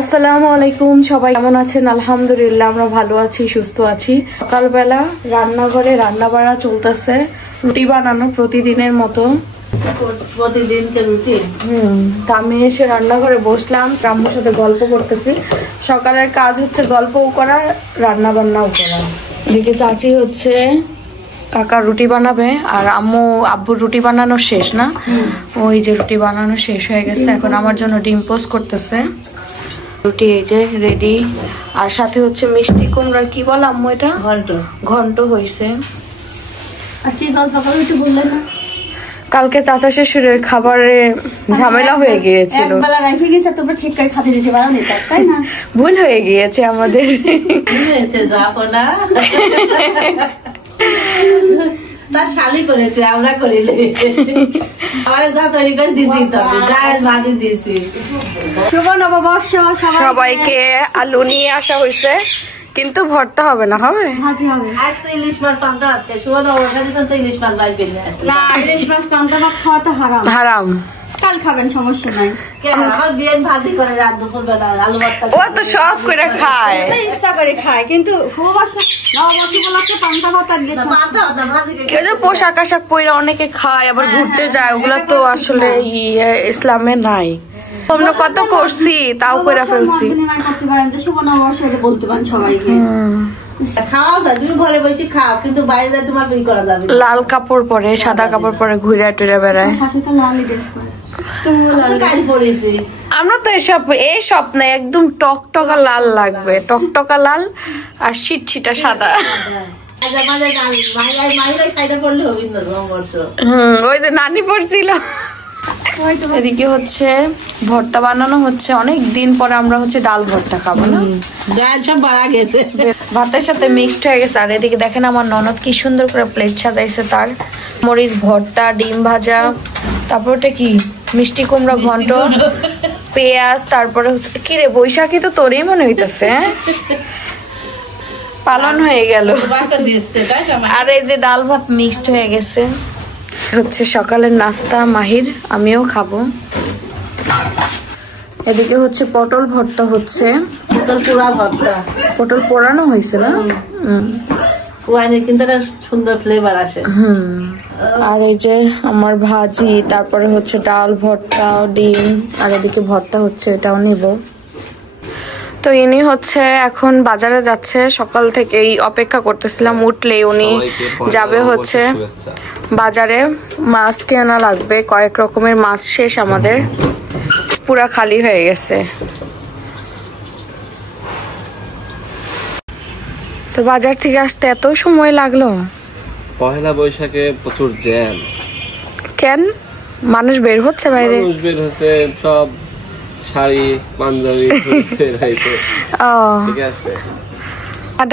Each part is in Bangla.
আসসালামু আলাইকুম, সবাই কেমন আছেন? আলহামদুলিল্লাহ আমরা ভালো আছি, সুস্থ আছি। সকালবেলা রান্নাঘরে রান্না বাড়া চলতেছে, রুটি বানানো প্রতিদিনের মতো। আমি এসে রান্নাঘরে বসলাম, আম্মুর সাথে গল্প করতেছি। সকালের কাজ হচ্ছে গল্পও করা, রান্না বান্নাও করা। এদিকে চাচি হচ্ছে কাকা রুটি বানাবে, আর আব্বুর রুটি বানানো শেষ না, ওই যে রুটি বানানো শেষ হয়ে গেছে। এখন আমার জন্য ডিম পোস্ট করতেছে। রুটি এই যে রেডি, আর সাথে হচ্ছে মিষ্টি কুমড়ার কি বল আম্মু এটা? ঘন্ট হয়েছে। কালকে চাচা শ্বশুরের খাবারে ঝামেলা হয়ে গিয়েছিল, ভুল হয়ে গিয়েছে আমাদের। তার শালি করেছে, আমরা করিলে সবাইকে আলু নিয়ে আসা হয়েছে, কিন্তু ভর্তা হবে না, হবে ইলিশ মাছ পান্তা ভাত ইলিশ মাছ বাইরে না, ইলিশ মাছ পান্তা ভাত খাওয়া তো হারাম। কাল খাবেন, সমস্যা নাই। আমার বিয়ের ভাজি করে রাত দুপুর বেলা আলু ভর্তা, ও তো সব করে খায়, ইচ্ছা করে খায়, কিন্তু কেউ যে পোশাক আশাক পরে অনেকে খায়, আবার ঘুরতে যায়, ওগুলা তো আসলে ইসলামে নাই। আমরা কত করছি, তাও করে ফেলছি। বলতে পারেন সবাইকে লাল কাপড় পরে, সাদা কাপড় পরে ঘুরে টুরে বেড়ায়। আমরা তো এসব না, একদম টকটকা লাল লাগবে, টকটকা লাল আর ছিটছিটা সাদা। ওই যে নানি পড়ছিল। এদিকে হচ্ছে ভর্তা বানানো হচ্ছে, অনেক দিন পরে আমরা হচ্ছে ডাল ভর্তা খাবো না, ডাল সব বাড়া গেছে, ভাতের সাথে মিক্সড হয়ে গেছে। আর এদিকে দেখেন আমার ননদ কি সুন্দর করে প্লেট সাজাইছে, তার মরিচ ভর্তা, ডিম ভাজা, তারপর ওটা কি মিষ্টি কুমড়া ঘন্ট, পেঁয়াজ, তারপরে হচ্ছে কি রে বৈশাখী, তো তোরই মনে হইতেছে পালন হয়ে গেল। আর এই যে ডাল ভাত মিক্সড হয়ে গেছে, হচ্ছে সকালের নাস্তা। মাহির আমিও খাবো। এদিকে হচ্ছে পটল ভর্তা হচ্ছে, পটল পোড়া ভর্তা, পটল পোড়ানো হয়েছে না, কিন্তু একটা সুন্দর ফ্লেভার আসে। আর এই যে আমার ভাজি, তারপরে হচ্ছে ডাল ভর্তা, ডিম, আর এদিকে ভর্তা হচ্ছে, এটাও নিব। তো ইনি হচ্ছে এখন বাজারে যাচ্ছে, সকাল থেকেই অপেক্ষা করতেছিলাম, উঠলেই উনি যাবে হচ্ছে বাজারে। মাছ কেনা লাগবে, কয়েক রকমের মাছ শেষ, আমাদের পুরা খালি হয়ে গেছে। তো বাজার থেকে আসতে এত সময় লাগলো। পহেলা বৈশাখে প্রচুর জ্যাম। কেন? মানুষ বের হচ্ছে বাইরে, মানুষ বের হচ্ছে, সব শাড়ি পাঞ্জাবি ঠিক আছে।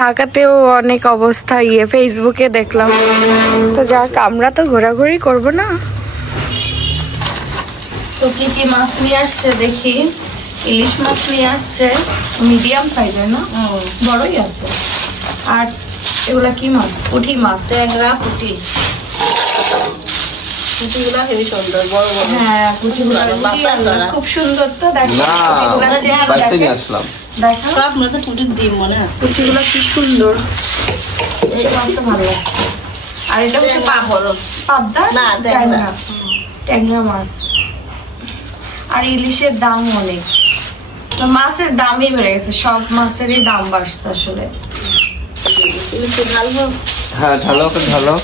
ঢাকাতেও অনেক অবস্থা, ফেসবুকে দেখলাম। তো যাক, আমরা তো ঘোরাঘুরি করবো না। তো কি কি মাছ নিয়ে আসছে দেখি। ইলিশ মাছ নিয়ে আসছে, মিডিয়াম সাইজের না, বড়ই আছে। আর এগুলা কি মাছ? পুঁটি মাছ, ট্যাংরা পুঁটি। পুঁটিগুলা হেবি সুন্দর, বড় বড়। হ্যাঁ, পুঁটিগুলা খুব সুন্দর। তো দেখো আসলাম, দেখো সব মাছের পুঁটির ডিম মনে আছে, পুঁটিগুলা কি সুন্দর। এই মাছটা ভালো লাগছে। আর এটা হচ্ছে পাবদা না, ট্যাংরা মাছ। আর ইলিশের দাম অনেক, তো মাছের দামই বেড়ে গেছে, সব মাছেরই দাম বাড়ছে আসলে। হ্যাঁ ঢালো ঢালো,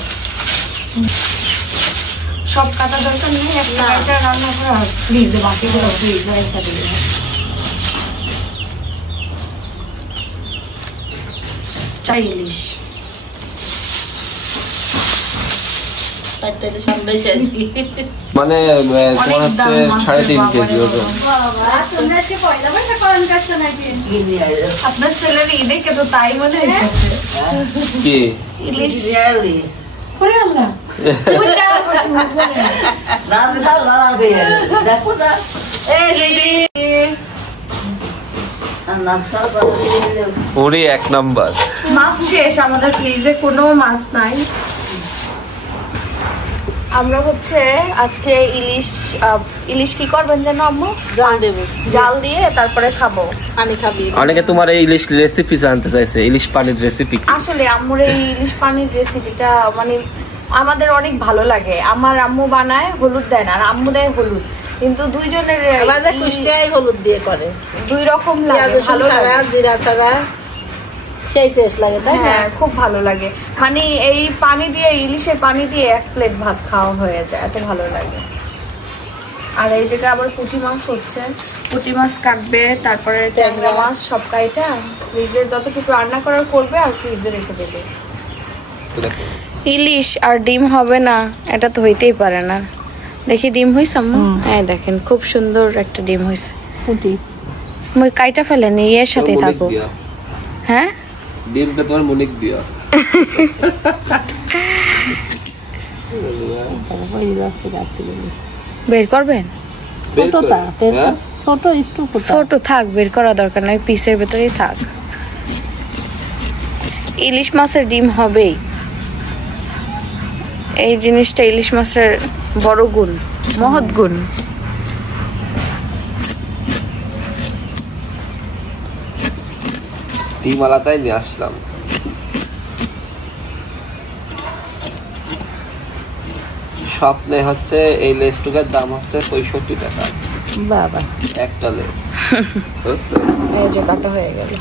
সব কাটা দরকার নেই, একটা রান্না করা ফ্রিজে, বাকিগুলো ফ্রিজে রেখে দিবে। চাই ইলিশ মানে তোমার হচ্ছে 3.5 কেজি ওজন। আপনার ছেলের ঈদে কে তো তাই মনে হইতেছে কি ইলিশ পুরি এক নাম্বার। মাছ শেষ, আমাদের ফ্রিজে কোনো মাছ নাই। আমরা হচ্ছে আজকে ইলিশ ইলিশ কি করবেন জানো আম্মু? জাল দেবো, জাল দিয়ে তারপরে খাবো। পানি খাবি। অনেকে তোমার এই ইলিশ রেসিপি জানতে চাইছে, ইলিশ পানির রেসিপি। আসলে আম্মুর এই ইলিশ পানির রেসিপিটা মানে আমাদের অনেক ভালো লাগে। আমার আম্মু বানায়, হলুদ দেয় না, আর আম্মু দেয় হলুদ, কিন্তু দুইজনের আমাদের কুষ্টিয়ায় হলুদ দিয়ে করে, দুই রকম লাগে, ভালো লাগে, জিরা ছাড়া সেই টেস্ট লাগে, তাই না? হ্যাঁ খুব ভালো লাগে। মানে এই পানি দিয়ে, ইলিশের পানি দিয়ে 1 প্লেট ভাত খাওয়া হয়ে যায়, এত ভালো লাগে। আর এই জায়গায় আবার পুঁটি মাছ হচ্ছে, পুঁটি মাছ কাটবে, তারপরে ট্যাংরা মাছ সব কাইটা ফ্রিজে যতটুকু রান্না করার করবে আর ফ্রিজে রেখে দেবে। ইলিশ আর ডিম হবে না, এটা তো হইতেই পারে না। দেখি ডিম হইছে আম্মু? হ্যাঁ দেখেন খুব সুন্দর একটা ডিম হইছে। পুঁটি মই কাইটা ফেলেনি, এর সাথেই থাকো। হ্যাঁ ডিমটা তোমার মনিক দিও। বের করবেন? ছোট থাক, বের করা দরকার নাই, পিসের ভেতরেই থাক। ইলিশ মাছের ডিম হবেই, এই জিনিসটা ইলিশ মাছের বড় গুণ, মহৎ গুণ। ডিম আলাদাই নিয়ে আসলাম। স্বপ্নে হচ্ছে এই লেসটুকের দাম হচ্ছে 65 টাকা। বাবা, একটা লেস। এই যে কাটা হয়ে গেল।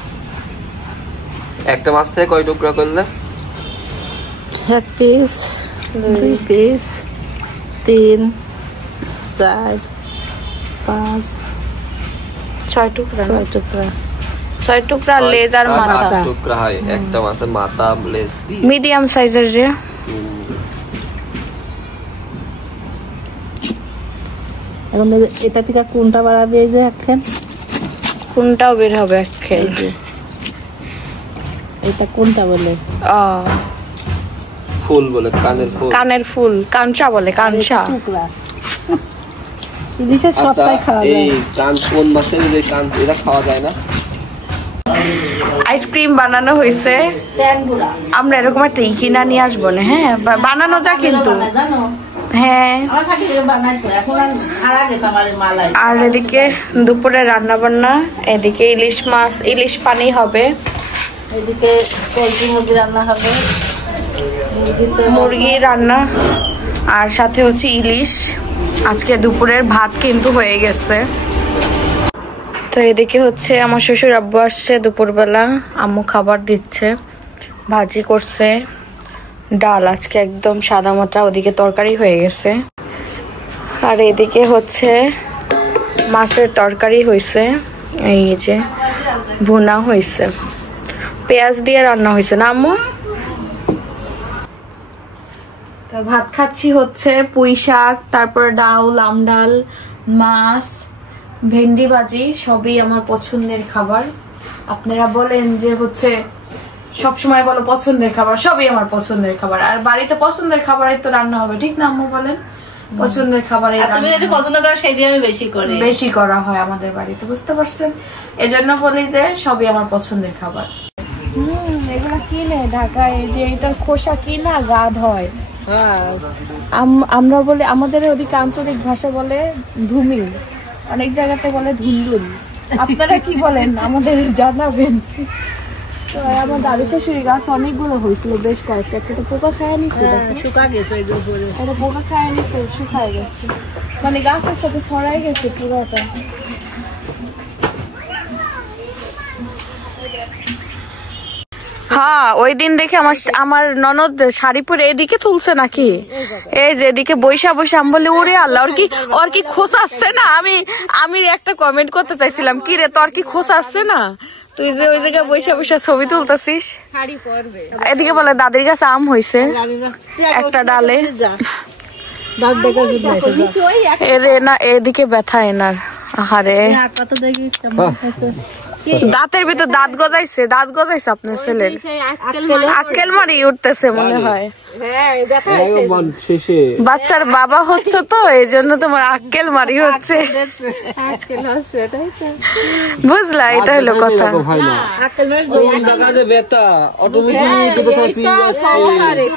একটা মাছ থেকে কয় টুকরা করলে? 1 পিস, 2 পিস, 3, 4, 5, 6 টুকরা, 6 টুকরা। 6 টুকরা লেজ আর মাথা। 8 টুকরা হয় একটা মাছের মাথা লেজ দিয়ে। মিডিয়াম সাইজের যে। এখন এটা থেকে কোনটা বাড়াবে? এই যে এখন কোনটাও বের হবে একখান। এটা কোনটা বলে? ফুল বলে, কানের ফুল। কানের ফুল, কাঞ্চা বলে, কাঞ্চা। টুকরা ইলিশের সবটাই খাওয়া যায়। এই কান কোন মাছের যে কান, এটা খাওয়া যায় না? আইসক্রিম বানানো হয়েছে, আমরা এরকম একটা কিনা নিয়ে আসবো না। হ্যাঁ বানানো যা, কিন্তু হ্যাঁ। আর এদিকে দুপুরে রান্না বান্না, এদিকে ইলিশ মাছ, ইলিশ পানি হবে, এদিকে পোলট্রি মুরগি রান্না হবে, মুরগি রান্না, আর সাথে হচ্ছে ইলিশ। আজকে দুপুরের ভাত কিন্তু হয়ে গেছে। তো এদিকে হচ্ছে আমার শ্বশুর আব্বু আসছে দুপুরবেলা, আম্মু খাবার দিচ্ছে, ভাজি করছে, ডাল আজকে একদম সাদা মোটা, ওদিকে তরকারি হয়ে গেছে। আর এদিকে হচ্ছে মাছের তরকারি হয়েছে, এই যে ভুনা হয়েছে, পেঁয়াজ দিয়ে রান্না হয়েছে না আম্মু? তো ভাত খাচ্ছি হচ্ছে পুঁই শাক, তারপর ডাউল, আমডাল, মাছ, ভেন্ডি ভাজি, সবই আমার পছন্দের খাবার। আপনারা বলেন যে হচ্ছে সবসময় বলো পছন্দের খাবার, সবই আমার পছন্দের খাবার। আর বাড়িতে পছন্দের খাবারই তো রান্না হবে, ঠিক না আম্মু বলেন? পছন্দের খাবারই পছন্দ করা, সেটাই আমি বেশি করা হয় আমাদের বাড়িতে, বুঝতে পারছেন? এজন্য বলি যে সবই আমার পছন্দের খাবার। এগুলা কিনে ঢাকায়, যে এটার খোসা কিনা গাদ হয়। আমরা বলে, আমাদের ওদিকে আঞ্চলিক ভাষা বলে ধুমি, অনেক জায়গাতে বলে ধুন্দুল। আপনারা কি বলেন আমাদের জানাবেন। তো আমার দাদু শাশুড়ি গাছ অনেকগুলো হয়েছিল, বেশ কয়েকটা, একটা পোকা খায় নিচ্ছে, শুকা গেছে, একটা পোকা খায় নিচ্ছে, শুকায় গেছে, মানে গাছের সাথে ছড়াই গেছে পুরোটা। হ্যাঁ ওই দিন দেখে আমার ননদ শাড়ি পরে এদিকে তুলছে নাকি, এই যে এদিকে বৈশা বৈশা, আমি বলি ওরে আল্লাহ, ওর কি খোঁচাচ্ছে না? আমি একটা কমেন্ট করতে চাইছিলাম, কি রে তোর কি খোঁচাচ্ছে না? তুই যে ওই জায়গায় বৈশা বৈশা ছবি তুলতেছিস। এদিকে বলে দাদির কাছে আম হয়েছে একটা ডালে, এরে না এদিকে ব্যথা এনার, আহারে দাঁতের ভিতর দাঁত গজাইছে, আপনার ছেলের আক্কেল মারি উঠতেছে মনে হয়। বাচ্চার বাবা হচ্ছে তো, এই জন্য তোমার আক্কেল মারি হচ্ছে, বুঝলা? এটা হলো কথা।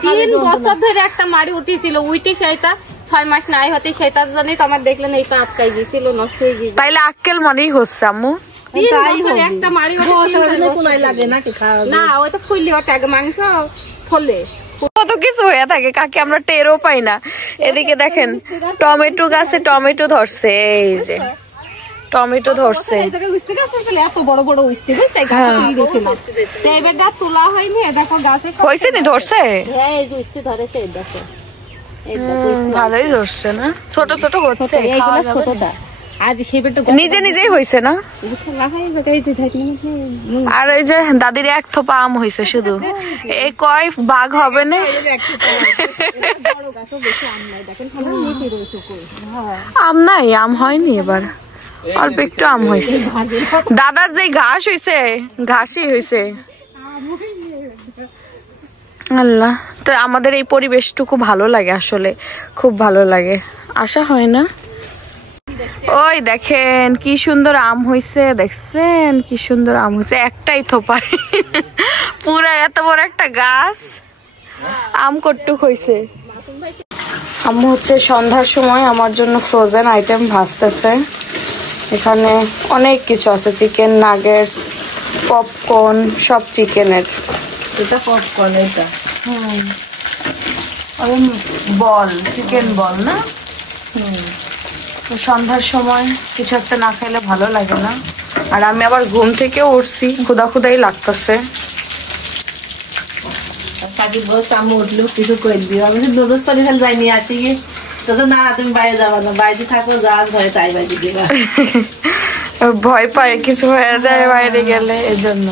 3 বছর ধরে একটা মারি উঠেছিল, উইটি সেইটা 6 মাস নাই হতে সেটার জন্যই তো আমার দেখলেন এই পা আটকাই গেছিল, নষ্ট হয়ে গেছে। তাইলে আক্কেল মানেই হচ্ছে আম্মু। একটা মারি লাগে নাকি খাওয়া না, ওই তো ফুললি ওটা আগে মাংস ফলে কত কিছু হয়ে থাকে কাকি, আমরা টেরও পাই না। এদিকে দেখেন টমেটো গাছে টমেটো ধরছে, এই যে টমেটো ধরছে। এত বড় বড় উঠতে বুঝতে এবার গাছ তোলা হয়নি, দেখো গাছে হয়েছে নি ধরছে, হ্যাঁ এই যে উঠতে ধরেছে, দেখো ভালোই ধরছে না, ছোট ছোট হচ্ছে, এইগুলো ছোটটা। আর সেবারটা নিজে নিজেই হয়েছে না। আর এই যে দাদির এক থোপা আম হয়েছে শুধু, এই কয় ভাগ হবে না। আম নাই, আম হয়নি এবার, অল্প একটু আম হয়েছে। দাদার যে ঘাস হয়েছে, ঘাসই হয়েছে। আল্লাহ, তো আমাদের এই পরিবেশটুকু ভালো লাগে, আসলে খুব ভালো লাগে, আশা হয় না। ওই দেখেন কি সুন্দর আম হইছে, দেখছেন কি সুন্দর আম হইছে, একটাই থোপায় পুরা এত বড় একটা গাছ আম কটুক হইছে। আম্মু হচ্ছে সন্ধ্যার সময় আমার জন্য ফ্রোজেন আইটেম ভাজতেছে। এখানে অনেক কিছু আছে, চিকেন নাগেটস, পপকর্ন, সব চিকেনের। এটা পপকর্ন, এটা বল, চিকেন বল না। সন্ধ্যার সময় কিছু একটা না খাইলে ভালো লাগে না। আর আমি আবার ঘুম থেকে উঠছি, ক্ষুদা ক্ষুদাই লাগতেছে। সাকিব বলছে আমি উঠলেও কিছু করে দিও, আমি নুডলস তৈরি ফেলে যাই নিয়ে আসি গিয়ে, না তুমি বাইরে যাবো না, বাইরে থাকো, যা ঘরে তাই বাইরে দিবা। ভয় পায় কিছু হয়ে যায় বাইরে গেলে, এজন্য।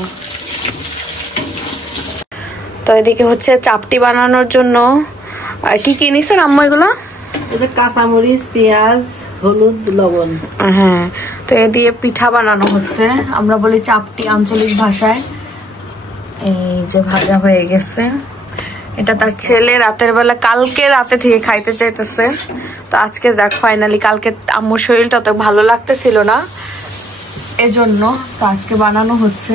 তো এদিকে হচ্ছে চাপটি বানানোর জন্য কি কি নিছেন আম্মা এগুলো? কাঁচামরিচ, পেঁয়াজ, হলুদ, লবণ। হ্যাঁ, তো এ দিয়ে পিঠা বানানো হচ্ছে, আমরা বলি চাপটি আঞ্চলিক ভাষায়। এই যে ভাজা হয়ে গেছে, এটা তার ছেলে রাতের বেলা কালকে রাতে থেকে খাইতে চাইতেছে, তো আজকে যাক ফাইনালি। কালকে আম্মুর শরীরটা তো ভালো লাগতেছিল না, এজন্য তো আজকে বানানো হচ্ছে।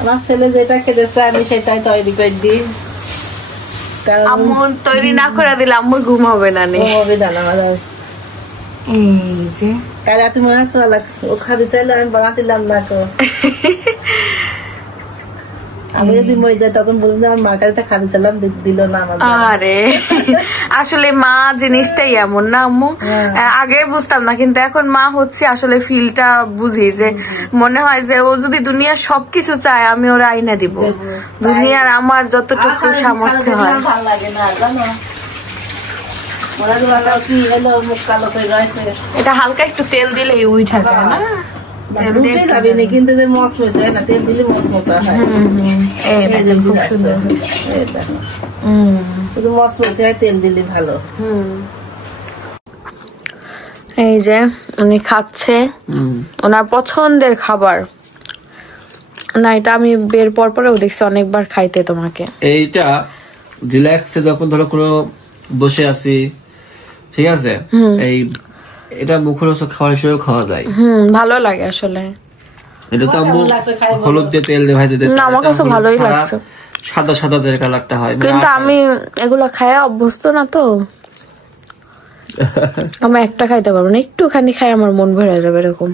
আমার ছেলে যেটা খেতেছে আমি সেটাই তৈরি করে দিই, আম্মু তৈরি না করে দিলে আম্মুর ঘুম হবে না। এই যে কাল রাতে মনে আছে ও খাবি তাইলে আমি বানাতিলাম না তো। আমি যদি মরে যাই তখন বলুন আমার মার কাছে খাবি চালাম, দিল না আমার। আরে আসলে মা জিনিসটাই এমন না আম্মু, আগে বুঝতাম না, কিন্তু এখন মা হচ্ছে আসলে ফিলটা বুঝি, যে মনে হয় যে ও যদি দুনিয়ার সবকিছু চায় আমি ওরা আইনা দিব, দুনিয়ার আমার যতটুকু সামর্থ্য হয়। ভালো লাগে না জানো, এটা হালকা একটু তেল দিলেই উঠা যায় না, যাবে না কিন্তু মচমচ হয় না, তেল দিলে মচমচা হয়। খুব সুন্দর, শুধু মচমচ হয়, তেল দিলে ভালো। এই যে উনি খাচ্ছে ওনার পছন্দের খাবার। না, এটা আমি বের পর পরেও দেখছি অনেকবার খাইতে তোমাকে। এইটা রিল্যাক্সে যখন ধরো কোনো বসে আছি, ঠিক আছে, এই এটা মুখরোচক খাবার হিসেবে খাওয়া যায়। ভালো লাগে আসলে। এটা তো হলুদ দিয়ে তেল দিয়ে ভাজে দিয়েছে, না আমার কাছে ভালোই লাগছে, সাদা সাদা যে কালারটা হয়, কিন্তু আমি এগুলো খাই অভ্যস্ত না, তো আমি একটা খাইতে পারবো না, একটুখানি খাই আমার মন ভরে যাবে এরকম।